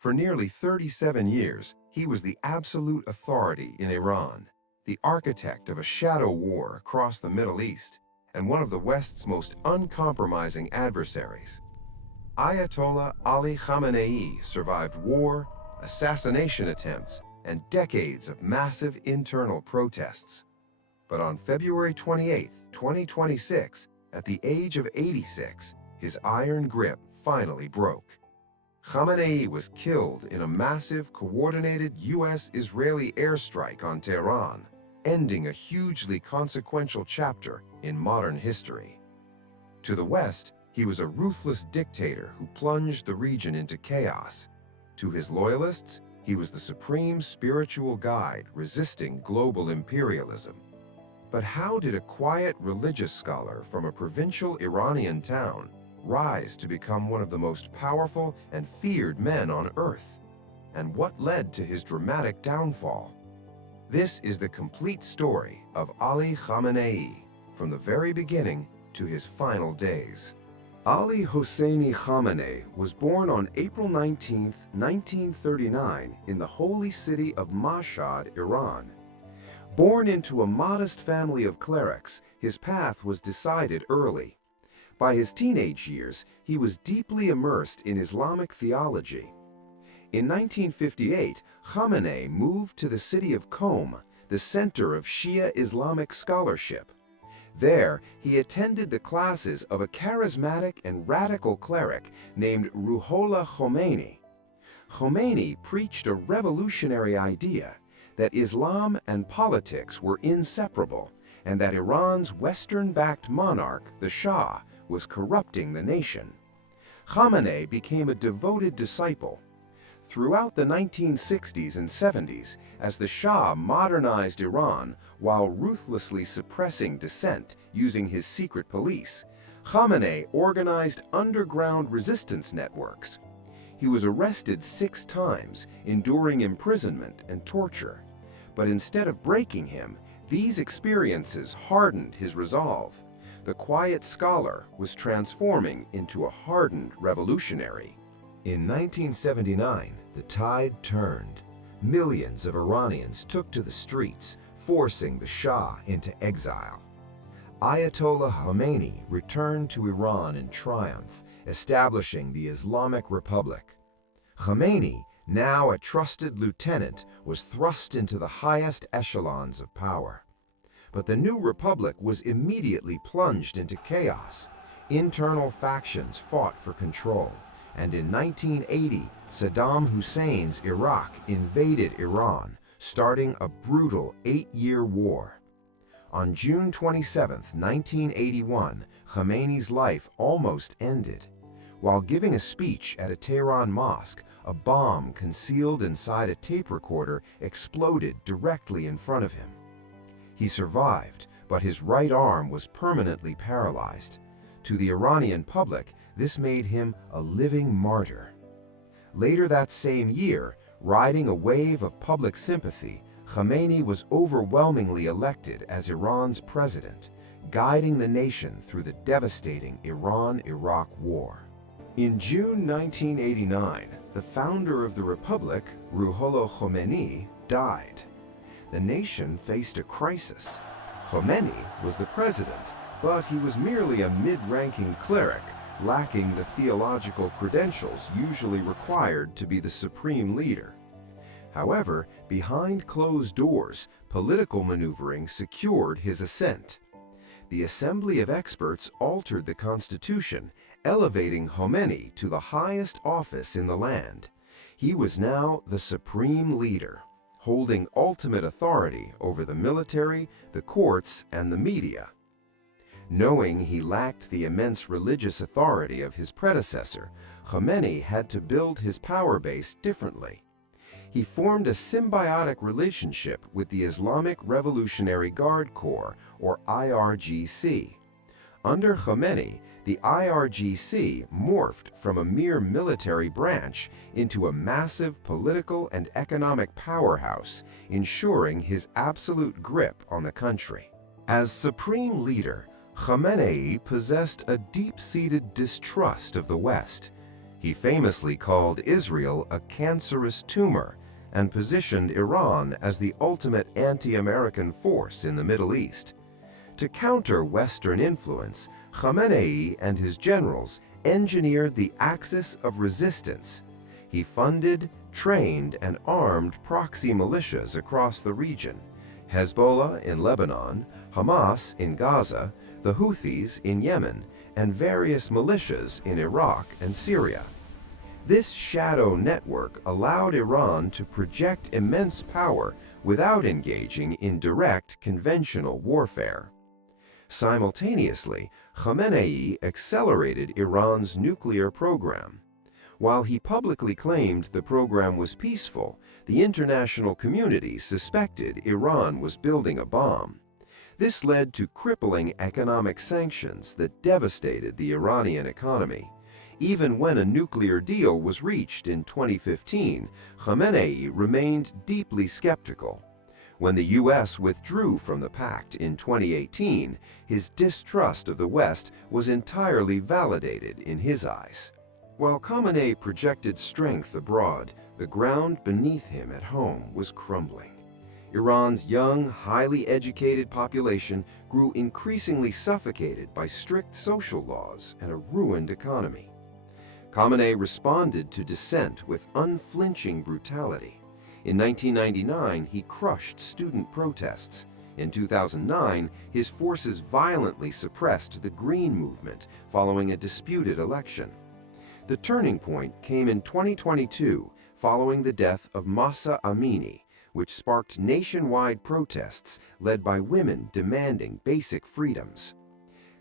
For nearly 37 years, he was the absolute authority in Iran, the architect of a shadow war across the Middle East, and one of the West's most uncompromising adversaries. Ayatollah Ali Khamenei survived war, assassination attempts, and decades of massive internal protests. But on February 28, 2026, at the age of 86, his iron grip finally broke. Khamenei was killed in a massive, coordinated U.S.-Israeli airstrike on Tehran, ending a hugely consequential chapter in modern history. To the West, he was a ruthless dictator who plunged the region into chaos. To his loyalists, he was the supreme spiritual guide resisting global imperialism. But how did a quiet religious scholar from a provincial Iranian town rise to become one of the most powerful and feared men on earth? And what led to his dramatic downfall? This is the complete story of Ali Khamenei, from the very beginning to his final days. Ali Hosseini Khamenei was born on April 19, 1939, in the holy city of Mashhad, Iran. Born into a modest family of clerics, his path was decided early. By his teenage years, he was deeply immersed in Islamic theology. In 1958, Khamenei moved to the city of Qom, the center of Shia Islamic scholarship. There, he attended the classes of a charismatic and radical cleric named Ruhollah Khomeini. Khomeini preached a revolutionary idea that Islam and politics were inseparable, and that Iran's Western-backed monarch, the Shah, was corrupting the nation. Khamenei became a devoted disciple. Throughout the 1960s and 70s, as the Shah modernized Iran while ruthlessly suppressing dissent using his secret police, Khamenei organized underground resistance networks. He was arrested 6 times, enduring imprisonment and torture. But instead of breaking him, these experiences hardened his resolve. The quiet scholar was transforming into a hardened revolutionary. In 1979, the tide turned. Millions of Iranians took to the streets, forcing the Shah into exile. Ayatollah Khomeini returned to Iran in triumph, establishing the Islamic Republic. Khamenei, now a trusted lieutenant, was thrust into the highest echelons of power. But the new republic was immediately plunged into chaos. Internal factions fought for control, and in 1980, Saddam Hussein's Iraq invaded Iran, starting a brutal 8-year war. On June 27, 1981, Khamenei's life almost ended. While giving a speech at a Tehran mosque, a bomb concealed inside a tape recorder exploded directly in front of him. He survived, but his right arm was permanently paralyzed. To the Iranian public, this made him a living martyr. Later that same year, riding a wave of public sympathy, Khamenei was overwhelmingly elected as Iran's president, guiding the nation through the devastating Iran-Iraq War. In June 1989, the founder of the republic, Ruhollah Khomeini, died. The nation faced a crisis. Khomeini was the president, but he was merely a mid-ranking cleric, lacking the theological credentials usually required to be the supreme leader. However, behind closed doors, political maneuvering secured his ascent. The Assembly of Experts altered the constitution, elevating Khomeini to the highest office in the land. He was now the supreme leader, holding ultimate authority over the military, the courts, and the media. Knowing he lacked the immense religious authority of his predecessor, Khomeini had to build his power base differently. He formed a symbiotic relationship with the Islamic Revolutionary Guard Corps, or IRGC. Under Khomeini, the IRGC morphed from a mere military branch into a massive political and economic powerhouse, ensuring his absolute grip on the country. As supreme leader, Khamenei possessed a deep-seated distrust of the West. He famously called Israel a cancerous tumor and positioned Iran as the ultimate anti-American force in the Middle East. To counter Western influence, Khamenei and his generals engineered the axis of resistance. He funded, trained, and armed proxy militias across the region: Hezbollah in Lebanon, Hamas in Gaza, the Houthis in Yemen, and various militias in Iraq and Syria. This shadow network allowed Iran to project immense power without engaging in direct conventional warfare. Simultaneously, Khamenei accelerated Iran's nuclear program. While he publicly claimed the program was peaceful, the international community suspected Iran was building a bomb. This led to crippling economic sanctions that devastated the Iranian economy. Even when a nuclear deal was reached in 2015, Khamenei remained deeply skeptical. When the U.S. withdrew from the pact in 2018, his distrust of the West was entirely validated in his eyes. While Khamenei projected strength abroad, the ground beneath him at home was crumbling. Iran's young, highly educated population grew increasingly suffocated by strict social laws and a ruined economy. Khamenei responded to dissent with unflinching brutality. In 1999, he crushed student protests. In 2009, his forces violently suppressed the Green Movement following a disputed election. The turning point came in 2022 following the death of Mahsa Amini, which sparked nationwide protests led by women demanding basic freedoms.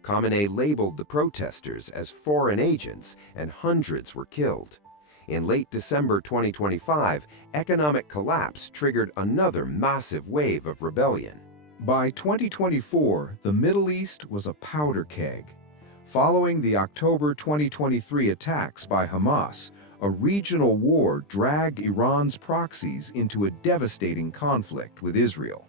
Khamenei labeled the protesters as foreign agents, and hundreds were killed. In late December 2025, economic collapse triggered another massive wave of rebellion. By 2024, the Middle East was a powder keg. Following the October 2023 attacks by Hamas, a regional war dragged Iran's proxies into a devastating conflict with Israel.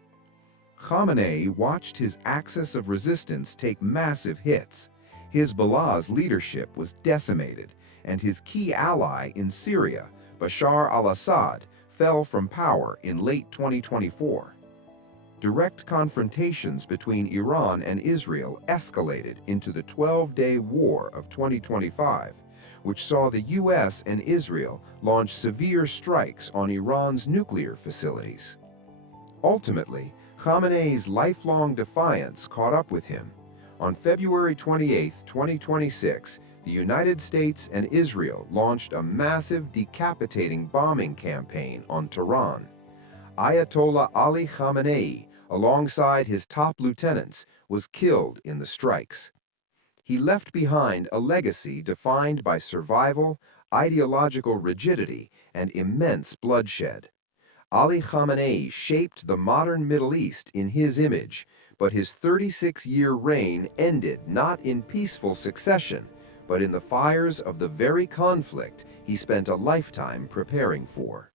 Khamenei watched his axis of resistance take massive hits. Hezbollah's leadership was decimated, and his key ally in Syria, Bashar al-Assad, fell from power in late 2024. Direct confrontations between Iran and Israel escalated into the 12-day war of 2025, which saw the U.S. and Israel launch severe strikes on Iran's nuclear facilities. Ultimately, Khamenei's lifelong defiance caught up with him. On February 28, 2026, the United States and Israel launched a massive decapitating bombing campaign on Tehran. Ayatollah Ali Khomeini, alongside his top lieutenants, was killed in the strikes. He left behind a legacy defined by survival, ideological rigidity, and immense bloodshed. Ali Khamenei shaped the modern Middle East in his image, but his 36-year reign ended not in peaceful succession, but in the fires of the very conflict he spent a lifetime preparing for.